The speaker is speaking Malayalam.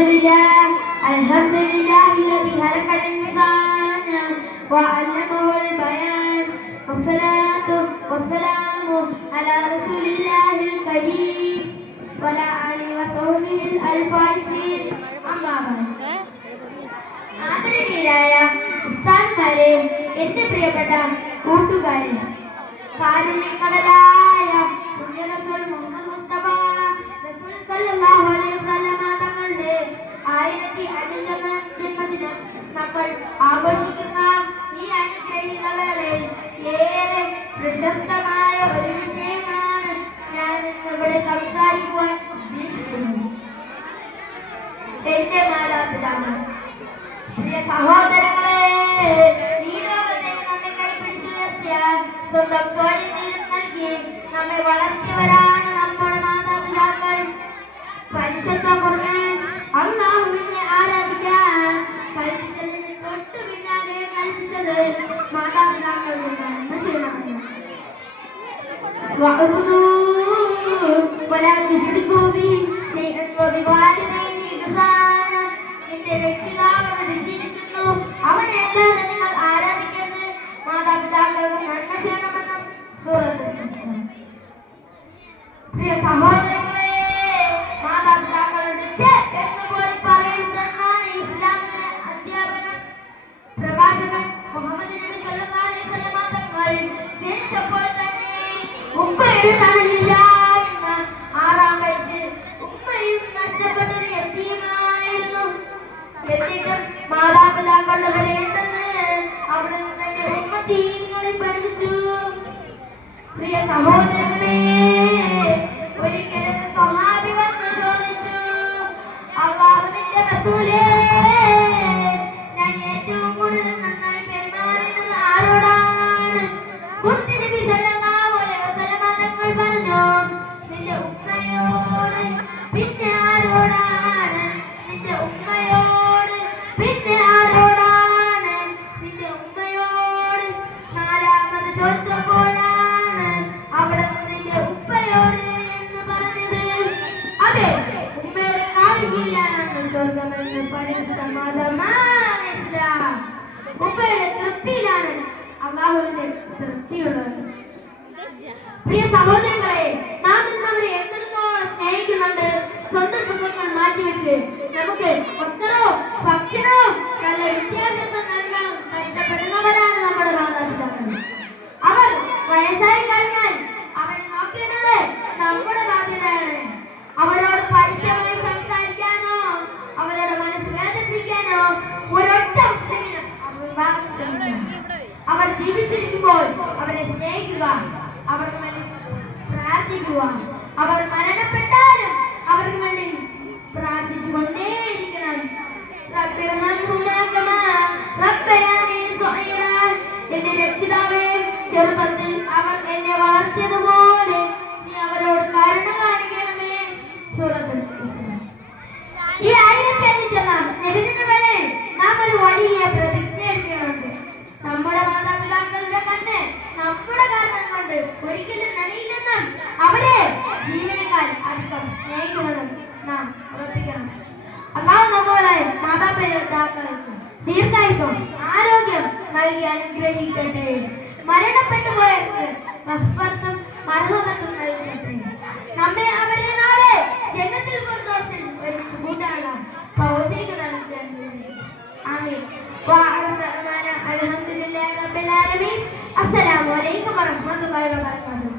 لله الحمد لله الذي خلق الإنسان وعلمه البيان والصلاة والسلام على رسول الله الكريم وعلى آله وصحبه الفائزين أما بعد ആദരണീയരായ ഉസ്താദ്മാരെ, എന്റെ പ്രിയപ്പെട്ട കൂട്ടുകാരെ, കാരുണ്യക്കടലായ പുണ്യ റസൂൽ മുഹമ്മദ് മുസ്തഫ റസൂൽ സല്ലല്ലാഹു അലൈഹി വസല്ലമ തങ്ങളുടെ 1005ാം ജന്മദിനം നമ്മൾ ആഘോഷിക്കുന്ന ഈ അനുഗ്രഹീത വേളയിൽ ഏറെ പ്രശസ്തമായ ഒരു വിഷയമാണ് ഞാൻ ഇന്നിവിടെ സംസാരിക്കുവാൻ ഉദ്ദേശിക്കുന്നത്. എന്റെ മാതാപിതാക്കൾ, പ്രിയ സഹോദരങ്ങളെ, ഈ ലോകത്തേക്ക് നമ്മെ കൈപിടിച്ചുയർത്തിയ സ്വന്തം ചോരയും നീരും നൽകി നമ്മെ വളർത്തിയവരാണ് നമ്മുടെ മാതാപിതാക്കൾ. പരിശുദ്ധ ഖുർആൻ അല്ലാഹുവിനെ ആരാധിക്കാൻ കൽപ്പിച്ചതിന് തൊട്ടു പിന്നാലെ കൽപ്പിച്ചത് മാതാപിതാക്കളുടെ നന്മ ചെയ്യണമെന്ന്. വഅബ്ദൂ വലാ തുശ്രികൂ ബിഹി ശൈഅൻ വബിവാലിദൈനി ഇഹ്സാന. നിന്റെ രക്ഷിതാവ് വിധിച്ചിരിക്കുന്നു, അവനെ അല്ലാതെ നിങ്ങൾ ആരാധിക്കരുത്, മാതാപിതാക്കൾക്ക് നന്മ ചെയ്യണമെന്നും സൂറത്തുൽ ഇസ്രാ. പ്രിയ സഹോദരങ്ങളെ, മാതാപിതാക്കളുടെ എന്ന് പോലും പറയരുതെന്നാണ് ഇസ്ലാമിന്റെ അധ്യാപനം. പ്രവാചകൻ മുഹമ്മദ് നബി സല്ലല്ലാഹു അലൈഹി വസല്ലം തങ്ങൾ ജനിച്ചപ്പോൾ തന്നെ ഉപ്പയുടെ തണലില്ലായിരുന്ന 6ാം വയസ്സിൽ ഉമ്മയും നഷ്ടപ്പെട്ടൊരു യതീമായിരുന്നു. എന്നിട്ടും മാതാപിതാക്കളുടെ വിലയുണ്ടെന്ന് അവിടെ നിന്ന് തന്റെ ഉമ്മത്തീങ്ങളെ പഠിപ്പിച്ചു. പ്രിയ സഹോദരങ്ങളെ, ഒരിക്കലും സ്വഹാബി വന്ന് ചോദിച്ചു, അല്ലാഹുവിന്റെ റസൂലേ, ഞാൻ ഏറ്റവും കൂടുതൽ നന്നായി പെരുമാറേണ്ടത് ആരോടാണ്? മുത്തുനബി സല്ലല്ലാഹു അലൈഹി വസല്ലം തങ്ങൾ പറഞ്ഞു, നിന്റെ ഉമ്മയോട്. പിന്നെ ആരോടാണ്? നിന്റെ ഉമ്മയോട്. പിന്നെ ആരോടാണ്? നിന്റെ ഉമ്മയോട്. 4ാമത് ചോദിച്ചപ്പോഴാണ് അവിടെ നിന്റെ ഉപ്പയോട് എന്ന് പറഞ്ഞത്. അതെ, ഉമ്മയുടെ കാലിലാണ് സ്വർഗമെന്ന് പഠിച്ച മതമാണ് ഇസ്ലാം. ഉപ്പയുടെ തൃപ്തിയിലാണ് അല്ലാഹുവിന്റെ തൃപ്തിയുള്ളത്. പ്രിയ സഹോദരങ്ങളെ, നാം ഇന്നവരെ എത്രത്തോളം സ്നേഹിക്കുന്നുണ്ട്. സ്വന്തം സുഖങ്ങൾ മാറ്റിവെച്ച് നമുക്ക് വസ്ത്രവും ഭക്ഷണവും നല്ല വിദ്യാഭ്യാസം നൽകാൻ കഷ്ടപ്പെടുന്നവരാണ് നമ്മുടെ മാതാപിതാക്കൾ. അവർ വയസ്സായി കഴിഞ്ഞാൽ അവരെ നോക്കേണ്ടത് നമ്മുടെ ബാധ്യതയാണ്. അവരോട് പരുഷമായി സംസാരിക്കാനോ അവരോട് മനസ്സ് വേദനിപ്പിക്കാനോ ഒരൊറ്റ മുസ്ലിമിനും അവർ ജീവിച്ചിരിക്കുമ്പോൾ അവരെ സ്നേഹിക്കുക, അവർക്ക് വേണ്ടി പ്രാർത്ഥിക്കുക. അവർ മരണപ്പെട്ടാലും അവർക്ക് വേണ്ടി പ്രാർത്ഥിച്ചു കൊണ്ടേയിരിക്കണം. എന്റെ രക്ഷിതാവേ, ചെറുപ്പത്തിൽ അവർ എന്നെ വളർത്തിയതുപോലെ നീ അവരോട് കരുണ കാണിക്കണമേ. സൂറത്തുൽ ഇസ്രാ. ഈ 1005ാം നബിദിന വേളയിൽ നാം ഒരു വലിയ പ്രതിജ്ഞ എടുക്കുന്നുണ്ട്. നമ്മുടെ മാതാപിതാക്കളുടെ കണ്ണ് നമ്മുടെ കാരണം കൊണ്ട് ഒരിക്കലും നനയില്ലെന്നും അവരെ ജീവനേക്കാൾ അധികം സ്നേഹിക്കുമെന്നും നാം ഉറപ്പിക്കണം. അല്ലാഹു നമ്മളെ മാതാപിതാക്കൾക്ക് ദീർഘായുസ്സും ആരോഗ്യം നൽകി അനുഗ്രഹിക്കട്ടെ. മരണപ്പെട്ടു പോയവർക്ക് മഗ്ഫിറത്തും മർഹമത്തും നൽകട്ടെ. നമ്മെ അവരെ നാളെ ജന്നത്തുൽ ഫിർദൗസിൽ ഒരുമിച്ച് കൂട്ടാനുള്ള തൗഫീഖ് നൽകട്ടെ. ആമീൻ. വഅലൈക്കും അസ്സലാമു അലൈക്കും വറഹ്മത്തുള്ളാഹി വബറകാതുഹു.